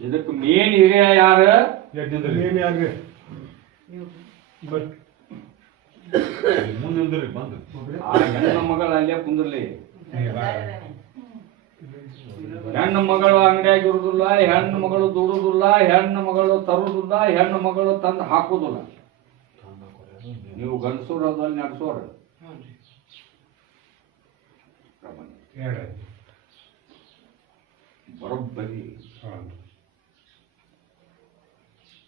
ಇದಕ್ಕೆ ಮೇನ್ ಹಿರಿಯ ಯಾರು? ಮುಂದಿಂದ್ರಿ ಬಂದು ಆ ಹೆಣ್ಣು ಮಗಳು ಅಲ್ಲೇ ಕುಂದ್ರಲಿ. ಹೆಣ್ಣು ಮಗಳು ಅಂಗಡಿಯಾಗ ಇರುದಿಲ್ಲ ಹೆಣ್ಣು ಮಗಳು ದುಡುದಿಲ್ಲ ಹೆಣ್ಣು ಮಗಳು ತರುದಿಲ್ಲ ಹೆಣ್ಣು ಮಗಳು ತಂದು ಹಾಕುದಿಲ್ಲ. ನೀವು ಗಂಡಸೂರು ಅದಲ್ಲಿ ನಡೆಸೋರು. ಬರೋಬ್ಬರಿ.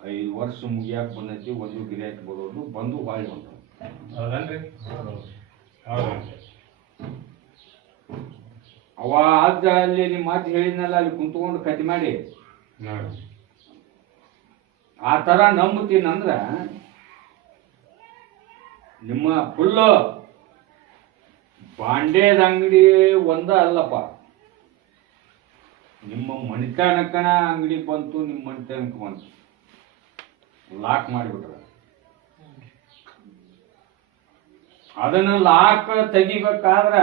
ಐದು ವರ್ಷ ಮುಗಿಯಾಕ ಬಂದೈತಿ ಒಂದು ಗಿರಾಕಿ ಬರೋದು ಬಂದು ಬಾಯಿ ಹೊಂಟವು ಅವ ಅಜ್ಜ ಅಲ್ಲಿ ನಿಮ್ಮ ಮಾತು ಹೇಳಿದ್ನಲ್ಲ ಅಲ್ಲಿ ಕುಂತ್ಕೊಂಡು ಕತಿ ಮಾಡಿ. ಆ ಥರ ನಂಬುತ್ತೀನಂದ್ರ ನಿಮ್ಮ ಫುಲ್ಲು ಬಾಂಡೇದ ಅಂಗಡಿ ಒಂದ ಅಲ್ಲಪ್ಪ. ನಿಮ್ಮ ಮಣಿತನಕನ ಅಂಗಡಿ ಬಂತು ನಿಮ್ಮ ಮಣಿತನಕ ಬಂತು. ಲಾಕ್ ಮಾಡಿಬಿಟ್ರ. ಅದನ್ನ ಲಾಕ್ ತೆಗಿಬೇಕಾದ್ರ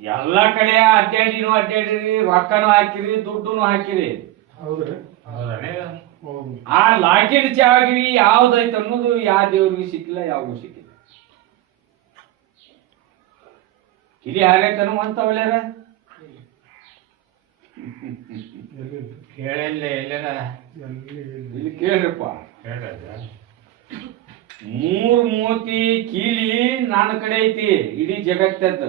ಎಲ್ಲ ಕಡೆ ಅಡ್ಡಾಡಿನೂ ಅಡ್ಡಾಡಿರಿ ರೊಕ್ಕನೂ ಹಾಕಿರಿ ದುಡ್ಡುನು ಹಾಕಿರಿ. ಆ ಲಾಕಿನ ಚಾವಿ ಯಾವ್ದೈತೆ ಅನ್ನೋದು ಯಾವ ದೇವ್ರಿಗೆ ಸಿಕ್ಕಿಲ್ಲ ಯಾವಾಗೂ ಸಿಕ್ಕಿಲ್ಲ. ಕಿರಿ ಹಾರೈತನು ಅಂತ ಎಲ್ಲಿ ಕೇಳಿಲ್ಲ ಎಲ್ಲರ ಇಲ್ಲಿ ಕೇಳ್ರಪ್ಪ. ಮೂರ್ ಮೂತಿ ಕೀಲಿ ನನ್ನ ಕಡೆ ಐತಿ ಇಡೀ ಜಗತ್ತದ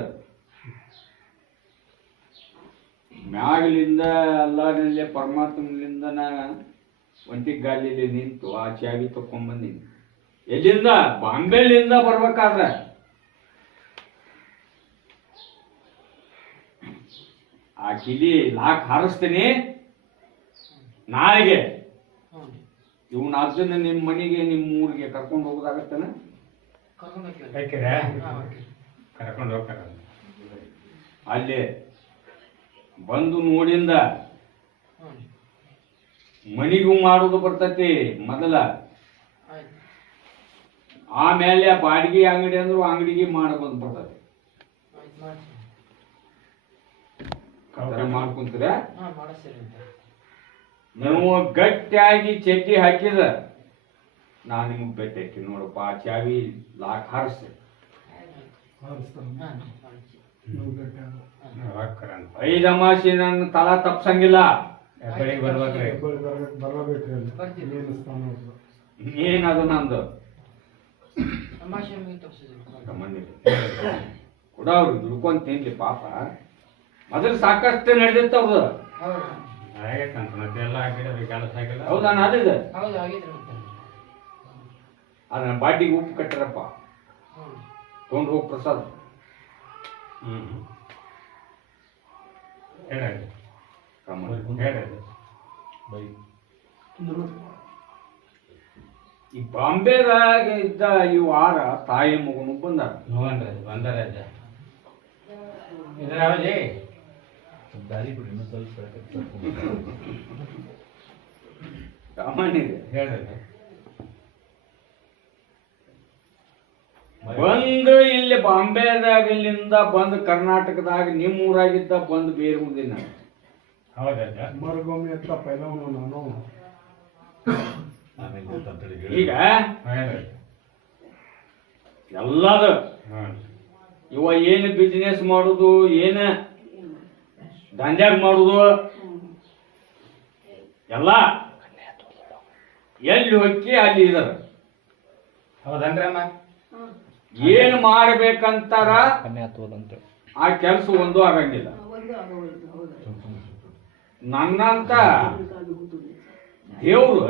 ಮ್ಯಾಗಲಿಂದ ಅಲ್ಲಾನಲ್ಲಿ ಪರಮಾತ್ಮನಿಂದನ ಒಂಟಿ ಗಾಲಿಲಿ ನಿಂತು ಆ ಚಾವಿ ತಕೊಂಡ್ಬಂದಿನಿ ಎಲ್ಲಿಂದ? ಬಾಂಬೆಲಿಂದ ಬರ್ಬೇಕಾದ್ರೆ. ಆ ಕಿಲಿ ಲಾಕ್ ಹಾರಿಸ್ತೀನಿ. ನಾಳೆಗೆ. ಇವನ್ ಅರ್ಜುನ ನಿಮ್ಮ ಮನೆಗೆ ನಿಮ್ಮ ಊರಿಗೆ ಕರ್ಕೊಂಡು ಹೋಗೋದಾಗತ್ತೇನ? ಕರ್ಕೊಂಡು ಹೋಗ್ತಾರ ಅಲ್ಲಿ ಬಂದು ನೋಡಿಂದ ಮನಿಗೂ ಮಾಡೋದು ಬರ್ತೈತಿ ಮೊದಲ. ಆಮೇಲೆ ಬಾಡಿಗೆ ಅಂಗಡಿ ಅಂದ್ರು ಅಂಗಡಿಗೆ ಮಾಡ್ಕೊಂಡ್ ಬರ್ತೈತಿ. ಮಾಡ್ಕೊಂತೀರ? ನಾವು ಗಟ್ಟಿಯಾಗಿ ಚಡ್ಡಿ ಹಾಕಿದ. ನಾ ನಿಮಗೆ ಭೇಟಿ ಹಾಕಿ ನೋಡಪ್ಪ ಆ ಚಾವಿ ಲಾಕ್ ಹಾರಿಸ್ತೇನೆ. ಐದು ಅಮಾಸಿ ನನ್ನ ತಲಾ ತಪ್ಸಂಗಿಲ್ಲ. ಹೆಬ್ಬಳ್ಳಿಗೆ ಬರ್ಬೇಕ್ರಿ. ಏನದು ನಂದು? ಕೂಡ ಅವ್ರು ದುಡ್ಕೊಂಡ್ ತಿನ್ಲಿ ಪಾಪ. ಮೊದಲು ಸಾಕಷ್ಟು ನಡೆದಿತ್ತು ಅವ್ರು ಮತ್ತೆ ಎಲ್ಲ ಆಗಿಡೋದು ಕೆಲಸ ಆಗಿಲ್ಲ ಹೌದಾ ಹೌದು ಆಗಿದ್ರಿ ಮತ್ತೆ. ಅದನ್ನ ಬಾಡಿಗೆ ಉಪ್ಪು ಕಟ್ಟರಪ್ಪ. ತೊಗೊಂಡು ಹೋಗಿ ಪ್ರಸಾದ್. ಹ್ಞೂ ಹೇಳ್ರಿ ಕಮ್ಮ. ಹೇಳ್ರಿ ಈ ಬಾಂಬೆದಾಗ ಇದ್ದ ಈ ವಾರ ತಾಯಿ ಮಗನು ಬಂದಾರ ನೋವನ್ರಿ ಬಂದಾರ ಬಿಡಿ ಇನ್ನೊಂದು ಸ್ವಲ್ಪ ಸಾಮಾನ್ಯ ಇದೆ. ಹೇಳ್ರಿ ಬಂದು ಇಲ್ಲಿ ಬಾಂಬೆದಾಗ ಇಲ್ಲಿಂದ ಬಂದು ಕರ್ನಾಟಕದಾಗ ನಿಮ್ಮ ಊರಾಗಿದ್ದ ಬಂದು ಬೇರೆ ಊರಿನ ಮರುಗೊಮ್ಮೆ ಅಂತ ಪೈಲವನು ನಾನು. ಈಗ ಎಲ್ಲಾದ ಇವ ಏನು ಬಿಸ್ನೆಸ್ ಮಾಡುದು ಏನು ದಂಡ್ಯಾಗ ಮಾಡುದು. ಎಲ್ಲ ಎಲ್ಲಿ ಹೊಕ್ಕಿ ಅಲ್ಲಿ ಇದಾರ ಹೌದನ್ರಿ ಅಮ್ಮ ಏನ್ ಮಾಡ್ಬೇಕಂತಾರ ಆ ಕೆಲಸ ಒಂದು ಆಗಂಗಿಲ್ಲ. ನನ್ನಂತ ದೇವ್ರು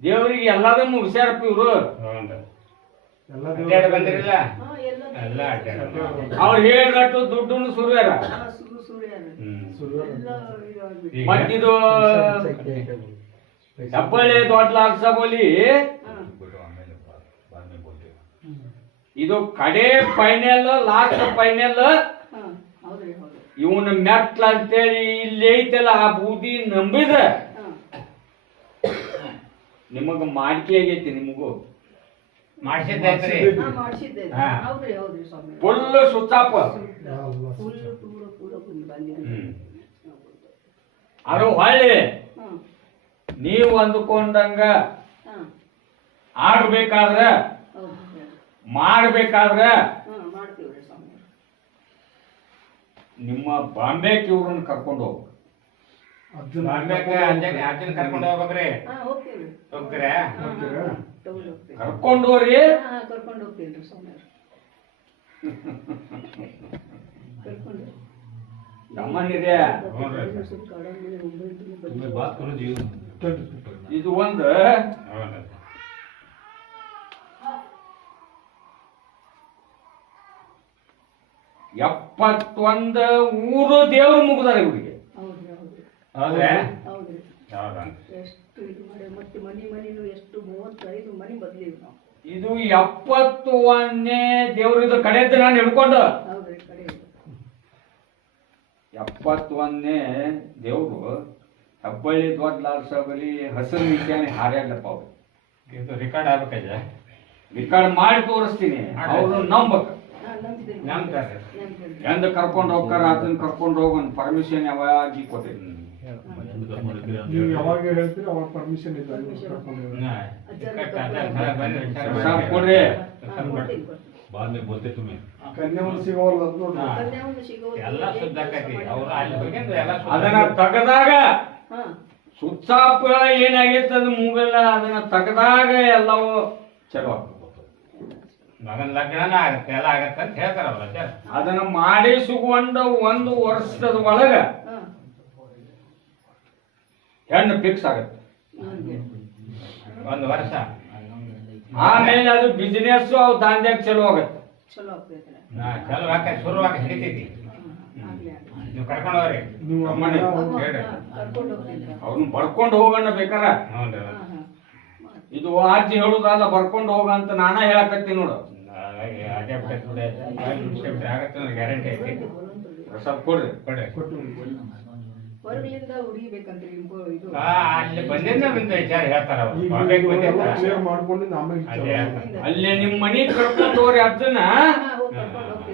ದೇವ್ರಿಗೆ ಎಲ್ಲದನ್ನು ಮುಗಿಸ್ಯಾರಪ್ಪ ಇವ್ರು. ಅವ್ರು ಹೇಳಿದಟ್ಟು ದುಡ್ಡು ಸುರ್ಯಾರ ಮತ್ತಿದು ಹೆಬ್ಬಳ್ಳಿ ದೊಡ್ಡ ಹಾಕ್ಸಬೋಲಿ ಇದು ಕಡೆ ಫೈನಲ್ ಲಾಸ್ಟ್ ಫೈನಲ್ ಇವನ ಮೆಟ್ಲ ಅಂತೇಳಿ ಇಲ್ಲಿ ಐತಲ್ಲ ಆ ಬೂದಿ ನಂಬಿದ. ನಿಮಗ ಮಾಡಿಕೆ ಆಗೈತಿ ನಿಮಗೂ. ಫುಲ್ ಸುತ್ತಾಪ. ಅದು ಹೊಳ್ಳಿ. ನೀವು ಅಂದುಕೊಂಡಂಗ ಆಡ್ಬೇಕಾದ್ರೆ. ಮಾಡ್ಬೇಕಾದ್ರ ನಿಮ್ಮ ಬಾಂಬೆ ಕಿವ್ರನ್ನ ಕರ್ಕೊಂಡು ಹೋಗ್ಬೇಕು. ಕರ್ಕೊಂಡು ಹೋಗ್ಬೇಕ್ರಿ. ಹೋಗ್ತೀರಾ? ಹೋಗ್ತೀರಾ? ಕರ್ಕೊಂಡು ಹೋಗ್ರಿ ಕರ್ಕೊಂಡು ಹೋಗ್ತೀವಿ. ಸ್ವಾಮಿ ಕರ್ಕೊಂಡು ನಮ್ಮನಿದೆ तुम्हें बात करो जी ಇದು ಒಂದು ಹೌದು ಎಪ್ಪತ್ತೊಂದು ಊರು ದೇವ್ರು ಮುಗಿದಾರೆ ಇವ್ರಿಗೆ ಹೌದ್ರಿ ಹೌದ್ರಿ ಹೌದ್ರಾ ಹೌದ್ರಿ ಹೌದಾ ಎಷ್ಟು ಇದು ಮಾಡಿ ಮತ್ತೆ ಮನೆ ಮನೆನೂ ಎಷ್ಟು ಮೂವತ್ತೈದು ಮನೆ ಬದ್ಲೀವಿ ನಾವು ಇದು ಎಪ್ಪತ್ತು ಒಂದನೇ ದೇವ್ರಿದು ಕಡೆದ್ದು ನಾನು ಹಿಡ್ಕೊಂಡು ಹೌದ್ರಿ ಕಡೆ ಇದು. ಎಪ್ಪತ್ತೊಂದನೇ ದೇವರು ಹೆಬ್ಬಳ್ಳಿ ದೊಡ್ಡ ಲಾಲ್ ಸಾಬಲಿ ಹಸಿರು ನಿತ್ಯಾನೆ ಹಾರ್ಯಾಡ್ಲಪ್ಪ ಅವ್ರು. ಇದು ರೆಕಾರ್ಡ್ ಆಗ್ಬೇಕಜ್ಜ ರೆಕಾರ್ಡ್ ಮಾಡಿ ತೋರಿಸ್ತೀನಿ. ಅವರು ನಂಬಕ್. ನಂಬ್ತಾರೆ. ಎಂದ ಕರ್ಕೊಂಡು ಹೋಗ್ತಾರ ಅದನ್ನ ಕರ್ಕೊಂಡು ಹೋಗೋನ್ ಪರ್ಮಿಷನ್ ಯಾವಾಗ ಕೊಟ್ಟಿದ್ದೀನಿ ನೀವು ಯಾವಾಗ ಹೇಳ್ತೀರಿ ಅವಾಗ ಪರ್ಮಿಷನ್ ಇಲ್ಲ ನೀವು. ಕರ್ಕೊಂಡು. ಕೊಡ್ರಿ. ಕೊಡ್ತೀನಿ, ಕೊಡ್ತೀನಿ. ಕನ್ಯಾವನ್ ಸಿಗೋವಲ್ದು ಎಲ್ಲ ಶುದ್ಧ ಆಕೈತಿ ಎಲ್ಲ ಶುದ್ಧ. ಅದನ್ನ ತಗದಾಗ ಸುತ್ತಾಪ ಏನಾಗೈತೆ ಅದು ಮೂಗೆಲ್ಲ ಅದನ್ನ ತೆಗೆದಾಗ ಎಲ್ಲವೂ ಚಲೋ ಮಗನ ಲಗ್ನನ ಆಗತ್ತೆ ಎಲ್ಲ ಆಗತ್ತೆ ಅಂತ ಹೇಳ್ತಾರಲ್ಲ ಸರ್ ಅದನ್ನ ಮಾಡಿಸಿಕೊಂಡ ಒಂದು ವರ್ಷದ ಒಳಗ ಹೆಣ್ಣು ಫಿಕ್ಸ್ ಆಗತ್ತೆ. ಒಂದು ವರ್ಷ. ಆಮೇಲೆ ಅದು ಬಿಸ್ನೆಸ್ ಅವ್ರ ದಾಂಧ್ಯಾಗ ಚಲೋ ಆಗತ್ತೆ. ಚಲೋ ಆಗ್ತೈತೆ. ಚಲೋ ಹಾಕ ಶುರುವಾಗಿ ಹಿಡಿತೈತಿ. ನೀವು ಕರ್ಕೊಂಡು ಹೋಗ್ರಿ. ಅವ್ರನ್ನ ಬರ್ಕೊಂಡು ಹೋಗೋಣ ಬೇಕಾರ? ಇದು ಅಜ್ಜಿ ಹೇಳುದಲ್ಲ ಬರ್ಕೊಂಡು ಹೋಗಂತ ನಾನ ಹೇಳಕತ್ತೀನಿ ನೋಡು. ಗ್ಯಾರಂಟಿ ಐತಿ. ಸ್ವಲ್ಪ ಕೊಡ್ರಿ. ಕೊಡ್ರಿ. ಅಲ್ಲಿ ನಿಮ್ಮ ಮನೆಗೆ ಕರ್ಕೊಂಡು ಹೋಗ್ರಿ ಅಜ್ಜನ ಹಾ, ಹೋಗಿ ಕರ್ಕೊಂಡು ಹೋಗ್ತೀನಿ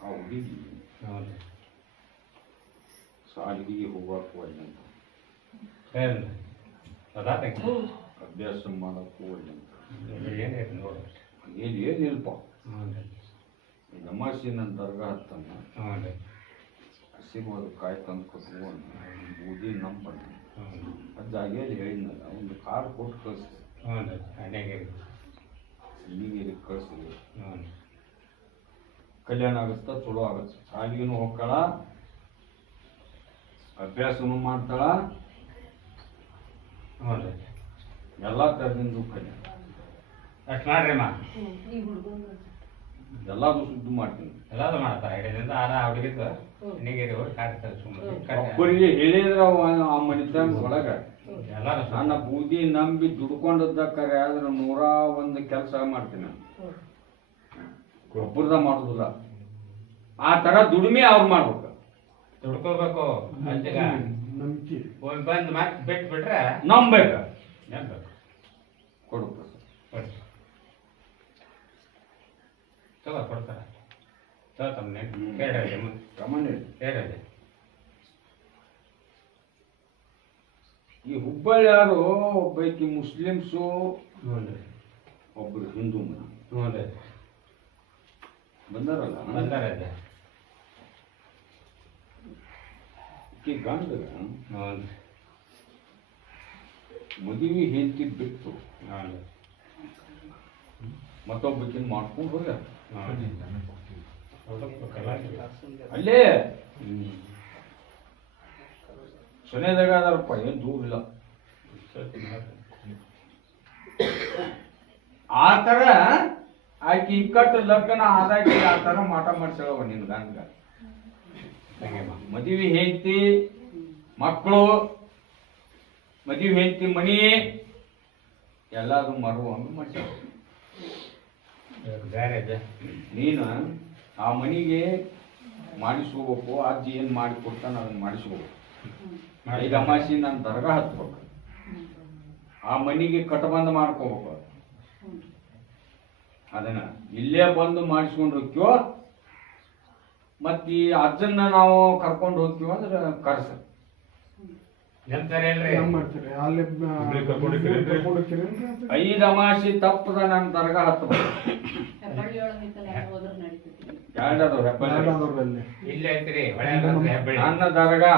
ನೋಡ್ರಿ ಸಾಲಿಗೆ ಹೋಗಕ್ಕೆ ಒಳ್ಳೆ ಅಂತ ಹೇಳ್ರಿ ಅದಾತಂಗೆ ಅಭ್ಯಾಸ ಮಾಡಕ್ಕೂ ಒಳ್ಳೆ ಅಂತ ಏನೈತಿ ನೋಡ್ರಿ ಏನು ಏನಿಲ್ಲಪ್ಪ ಹ್ಞೂ ಈ ನಮಾಸಿ ನನ್ನ ದರ್ಗಾ ಹತ್ತನ್ನ ಹ್ಞೂ ರೀ ಆಶೀರ್ವಾದ ಕಾಯಿ ತಂದು ಕೊಟ್ಕೊಂಡು ಬೂದಿ ನಂಬಣ್ಣ ಆಗೇಲಿ ಹೇಳಿದ್ನಲ್ಲ ಒಂದು ಕಾರ್ ಕೊಟ್ಟು ಕಳಿಸಿ. ಹ್ಞೂ ರೀ ಅಡ್ಯಾಗೆ ಇಲ್ಲಿಗೆ ಕಳಿಸಿ ಹ್ಞೂ ರೀ ಕಲ್ಯಾಣ ಆಗುತ್ತಾ ಚಲೋ ಆಗುತ್ತೆ. ಶಾಲೆಗೂ ಹೋಗ್ತಾಳ ಅಭ್ಯಾಸನು ಮಾಡ್ತಾಳ. ಹ್ಞೂ ರೀ ಎಲ್ಲ ಥರದಿಂದ ಕಲ್ಯಾಣ. ಅಷ್ಟು ಮಾಡ್ರಿ ಅಮ್ಮ. ಈ ಹುಡುಗ ಎಲ್ಲಾದು ಸುದ್ದಿ ಮಾಡ್ತೀನಿ. ಎಲ್ಲಾದ್ರು ಮಾಡ್ತಾರೆ ಹಿಡಿದಿಂದ ಆರ ಹುಡುಗಿದ್ದು ನೀಗಿರಿ ಹೋಗಿ ಕಾಡ್ತಾರೆ ಸುಮ್ಮನೆ ಒಬ್ಬರಿಗೆ ಹೇಳಿದ್ರೆ ಅವ ಆ ಮನಿತನ ಒಳಗ ಎಲ್ಲಾರು ನನ್ನ ಬೂದಿ ನಂಬಿ ದುಡ್ಕೊಂಡದ್ದ ಕರೆ ಆದ್ರೆ ನೂರ ಒಂದು ಕೆಲಸ ಮಾಡ್ತೀನಿ ನಾನು. ಒಬ್ಬರದ ಮಾಡೋದಿಲ್ಲ. ಆ ತರ ದುಡಿಮೆ ಅವ್ರು ಮಾಡ್ಬೇಕು. ದುಡ್ಕೋಬೇಕು ಅಂತಿಗ ನಂಬಿಕೆ. ಹೋಗಿ ಬಂದು ಮತ್ತೆ ಬಿಟ್ಟು ಬಿಟ್ರೆ ನಂಬೇಕ. ನೆನ್ಬೇಕು ಕೊಡು. ತಗೋ ಕೊಡ್ತಾರೆ. ತಗೋ ತಮ್ಮನೆ ಯಾರು ಈ ಹುಬ್ಬಳ್ಳಿಯಾರು ಒಬ್ಬಾಕಿ ಮುಸ್ಲಿಮ್ಸು ಹ್ಞೂ ರೀ ಒಬ್ರು ಹಿಂದೂ ಮನ ಹ್ಞೂ ಬಂದಾರಲ್ಲ? ಬಂದಾರೆ ಅದೇ ಆಕಿ ಗಂಡ ಹ್ಞೂ ರೀ ಮದುವೆ ಹೆಂಡತಿ ಬಿಟ್ಟು ಮತ್ತೊಬ್ಬಕಿನ ಮಾಡ್ಕೊಂಡು ಹೋಗ್ಯಾರ. ಅಲ್ಲೇ? ಸೊನೆದಾಗ ಅದಾರಪ್ಪ ಏನು ದೂರ ಇಲ್ಲ. ಆ ಥರ ಆಕಿ ಇಕ್ಕಟ್ಟು ಲಗ್ನ ಆದಾಗಿ ಆ ಥರ ಮಾಟ ಮಾಡ್ಸಳವ ನಿನ್ ಗಂಡ. ಮದುವೆ ಹೆಂಡತಿ ಮಕ್ಕಳು ಮದುವೆ ಹೆಂಡತಿ ಮನಿ ಎಲ್ಲಾರು ಅಂದ್ರೆ ಮಾಡ್ಸೋ ಬೇರೆ ಇದೆ. ನೀನು ಆ ಮನಿಗೆ ಮಾಡಿಸ್ಕೋಬೇಕು ಅಜ್ಜಿ ಏನು ಮಾಡಿ ಕೊಡ್ತಾನ ಅದನ್ನ ಮಾಡಿಸ್ಕೋಬೇಕು. ಈಗ ಅಮಾಸಿ ನಾನು ದರ್ಗಾ ಹತ್ಬೇಕು. ಆ ಮನಿಗೆ ಕಟಬಂದ್ ಮಾಡ್ಕೋಬೇಕು. ಅದನ್ನ ಇಲ್ಲೇ ಬಂದು ಮಾಡಿಸ್ಕೊಂಡು ಹೋಗ್ತೀವೋ? ಮತ್ತೆ ಈ ಅಜ್ಜನ್ನ ನಾವು ಕರ್ಕೊಂಡು ಹೋಗ್ತೀವಿ ಅಂದ್ರೆ ಕರ್ಸ? ಐದು ಅಮಾಸಿ ತಪ್ಪದ ನನ್ನ ದರ್ಗಾ ಹತ್ತು ನನ್ನ ದರ್ಗಾ.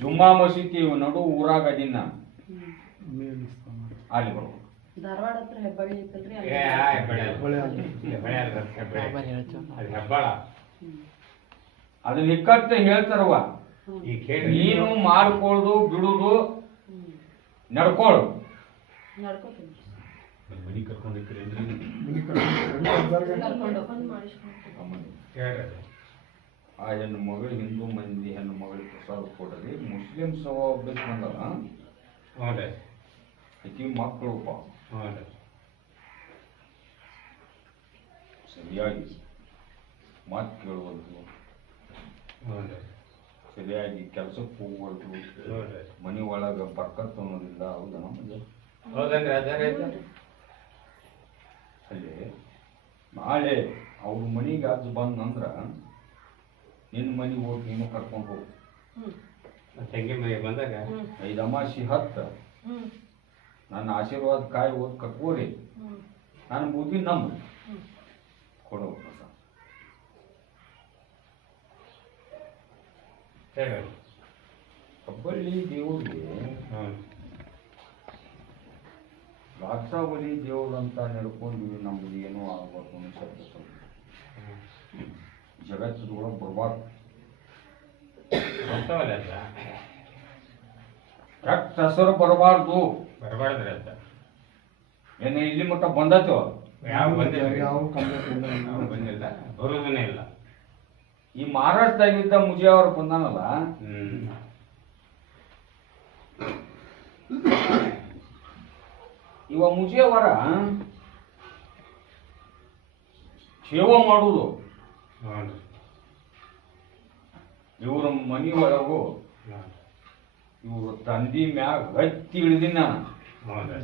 ಜಮ್ಮು ಮಸೀದಿ ನಡು ಊರಾಗ ಅದಿನ್ನ. ನಾನು ಅಲ್ಲಿ ಬರ್ಬೇಕು ಧಾರವಾಡ ಹತ್ರ ಹೆಬ್ಬಳ್ಳಿ ಐತಲ್ರಿ? ಅಲ್ಲಿ ಅದು. ಹೆಬ್ಬಾಳ. ಅದನ್ನ ಇಕ್ಕಟ್ಟು ಹೇಳ್ತಾರವ ಈ ಕೇಳಿ ನೀನು ಮಾಡ್ಕೊಳ್ಳೋದು ಬಿಡುದು ನಡ್ಕೊಳ್ಳು ನಡ್ಕೋತೀನಿ. ಮನಿ ಕರ್ಕೊಂಡು ಹೋಗಿ ಕೇಳ್ರಿ ಅದು. ಆ ಹೆಣ್ಣು ಮಗಳು ಹಿಂದೂ ಮಂದಿ ಹೆಣ್ಣು ಮಗಳಿಗೆ ಪ್ರಸಾದ ಕೊಡ್ರಿ ಮುಸ್ಲಿಂ ಒಬ್ಬ ಬಂದಲ್ಲ ಹ್ಞೂ ರೀ ಆಕಿ ಮಕ್ಕಳು ಪಾಪ ಹ್ಞೂ ರೀ ಸರಿಯಾಗಿ ಮಾತು ಕೇಳುವಲ್ದು ಹ್ಞೂ ರೀ ಸರಿಯಾಗಿ ಕೆಲಸಕ್ಕೆ ಹೋಗ್ಬಾರ್ದು. ಹ್ಞೂ ರೀ ಮನೆ ಒಳಗೆ ಬರ್ಕತ್ ಅನ್ನೋದಿಲ್ಲ ಹೌದಾ ನಮಗೆ ಹೌದನ್ರಿ ಅದೇ ಅಲ್ಲಿ ನಾಳೆ ಅವ್ರ ಮನೆಗೆ ಅದು ಬಂದಂದ್ರ ನಿನ್ನ ಮನೆಗೆ ಹೋಗಿ ನೀನು ಕರ್ಕೊಂಡು ಹೋಗು. ತಂಗಿ ಮನೆಗೆ ಬಂದಾಗ? ಐದು ಅಮಾಸಿ ಹತ್ತು ನನ್ನ ಆಶೀರ್ವಾದ ಕಾಯಿ ಓದ್ ಕಟ್ಕೋರಿ ನಾನು ಬುದ್ಧಿ ನಮ್ಮ. ಕೊಡೋ ಹೇಳಿ. ಕಬ್ಬಳ್ಳಿ ದೇವ್ರಿಗೆ ಹ್ಞೂ ರಾಕ್ಷಾವಳಿ ದೇವ್ರು ಅಂತ ನಡ್ಕೊಂಡ್ವಿ ನಮ್ದು ಏನೂ ಆಗ್ಬೇಕು ಅನ್ಸತ್ತೆ ಜಗತ್ತದೊಳಗೆ ಬರ್ಬಾರ್ದು. ಬರ್ತಾವಲ್ಲ ಅಂತ ಕೆಟ್ಟ ಹೆಸರು ಬರಬಾರ್ದು. ಬರಬಾರ್ದ್ರಿ ಅಂತ ಏನೇ ಇಲ್ಲಿ ಮಟ್ಟ ಬಂದತ್ತು ಯಾವ ಬಂದಿಲ್ಲ. ಯಾವ ಕಂಪ್ಲೇಂಟ್ ಇಲ್ಲ. ಯಾವ ಬಂದಿಲ್ಲ. ಬರೋದನ್ನೇ ಇಲ್ಲ. ಈ ಮಹಾರಾಷ್ಟ್ರದಾಗಿದ್ದ ಮುಜಿ ಅವರು ಬಂದಾನಲ್ಲ? ಹ್ಮ್. ಇವ ಮುಜಿಯವರ ಸೇವ ಮಾಡುವುದು ಹ್ಞೂ ರೀ ಇವ್ರ ಮನಿ ಒಳಗು ಹ್ಞೂ ಇವ್ರ ತಂದಿ ಮ್ಯಾಗ ಹತ್ತಿ ಇಳಿದಿನ ನಾನು. ಹ್ಞೂ ರೀ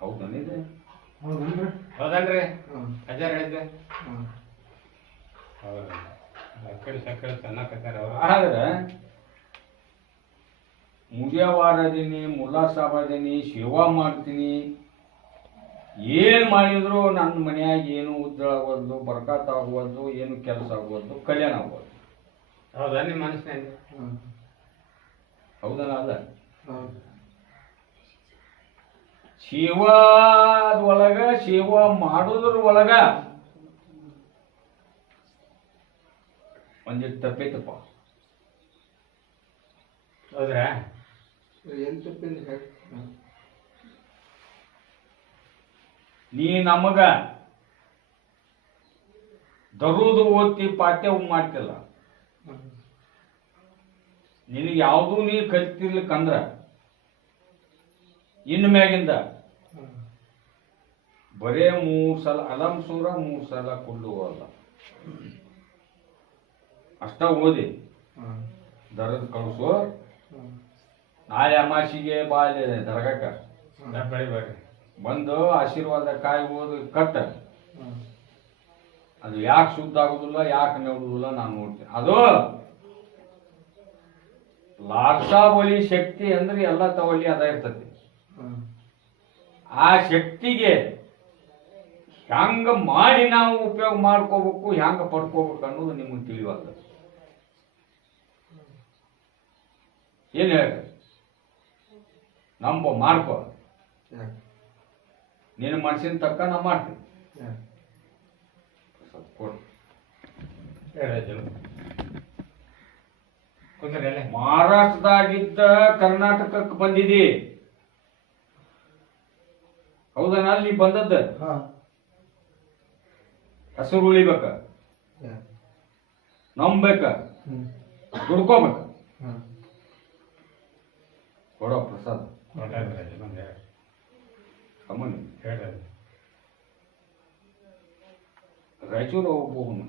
ಹೌದನಿದೆ ಹೌದನ್ರಿ ಅಜ್ಜಾರ್ ಹೇಳಿದ್ದೆ. ಹೌದು? ಸಕ್ಕರೆ ಸಕ್ಕರೆ ತನ್ನಕತ್ತಾರ ಆದ್ರೆ ಮುಗಿಯವಾರ ಅದೀನಿ ಮುಲ್ಲಾ ಸಾಬ್ ಅದೀನಿ ಸೇವಾ ಮಾಡ್ತೀನಿ. ಏನ್ ಮಾಡಿದ್ರು ನನ್ನ ಮನೆಯಾಗ ಏನು ಉಜ್ಜಳ ಆಗೋದು ಬರ್ಕಾತ್ ಆಗುವುದು ಏನು ಕೆಲಸ ಆಗುವುದು ಕಲ್ಯಾಣ ಆಗೋದು. ಹೌದಾ? ನಿಮ್ಮ ಮನಸ್ಸಿನಲ್ಲಿ? ಹಾಂ. ಅದ ಸೇವಾದ ಒಳಗ ಶಿವ ಮಾಡೋದ್ರ ಒಳಗ ಒಂದಿಟ್ಟು ತಪ್ಪೈತಪ್ಪ. ಹೌದ್ರಾ? ಏನ್ ತಪ್ಪಿಲ್ಲ ನೀ ನಮಗ ದರುದು ಓದ್ತಿ ಪಾಠ್ಯ ಮಾಡ್ತಿಲ್ಲ. ನಿನಗೆ ಯಾವುದೂ ನೀ ಕಲ್ತಿರ್ಲಿಕ್ಕಂದ್ರ ಇನ್ನು ಮ್ಯಾಗಿಂದ ಬರೇ ಮೂರು ಸಲ, ಅಲಂ ಸೂರ ಮೂರು ಸಲ ಕುಲ್ಲು ಅಲ್ಲ ಅಷ್ಟ ಓದಿ. ದರದ ಕಳಿಸೋ. ನಾಳೆ ಅಮಾಸಿಗೆ ಬಾ ಇಲ್ಲಿ ದರ್ಗಾಕ ದಬ್ಬಳಿ ಬರ್ರಿ ಬಂದು ಆಶೀರ್ವಾದ ಕಾಯಿ ಓದಿ ಕಟ್ಟ. ಅದು ಯಾಕೆ ಶುದ್ಧ ಆಗುದಿಲ್ಲ, ಯಾಕೆ ನೋಡುದಿಲ್ಲ ನಾನು ನೋಡ್ತೀನಿ. ಅದು ಲಾಕ್ಷಾ ಬಲಿ ಶಕ್ತಿ ಅಂದ್ರೆ ಎಲ್ಲ ತಗೊಳ್ಳಿ ಅದ ಇರ್ತತಿ ಆ ಶಕ್ತಿಗೆ ಹೆಂಗ ಮಾಡಿ ನಾವು ಉಪಯೋಗ ಮಾಡ್ಕೋಬೇಕು ಹೆಂಗ ಪಡ್ಕೋಬೇಕು ಅನ್ನೋದು ನಿಮಗೆ ತಿಳಿಯುವಲ್ಲ ಏನ್ ಹೇಳ ನಂಬ ಮಾಡ್ಕೋ ನಿನ್ನ ಮನಸ್ಸಿನ ತಕ್ಕ ನಾ ಮಾಡ್ತೀನಿ ಯಾಕೆ ಸ್ವಲ್ಪ ಕೊಡು ಹೇಳಿ ಅಜ್ಜರು ಕುಂದ್ರಿ ಅಲ್ಲೇ ಮಹಾರಾಷ್ಟ್ರದಾಗಿದ್ದ ಕರ್ನಾಟಕಕ್ಕೆ ಬಂದಿದಿ. ಹೌದನ ಅಲ್ಲಿ ಬಂದದ್ದ? ಹಸಿರು ಉಳಿಬೇಕ? ನಂಬೇಕ? ದುಡ್ಕೋಬೇಕ ಕೊಡೋ ಪ್ರಸಾದ. ಹೇಳಿ ರಾಯಚೂರು ಹೋಗ್ಬೋನು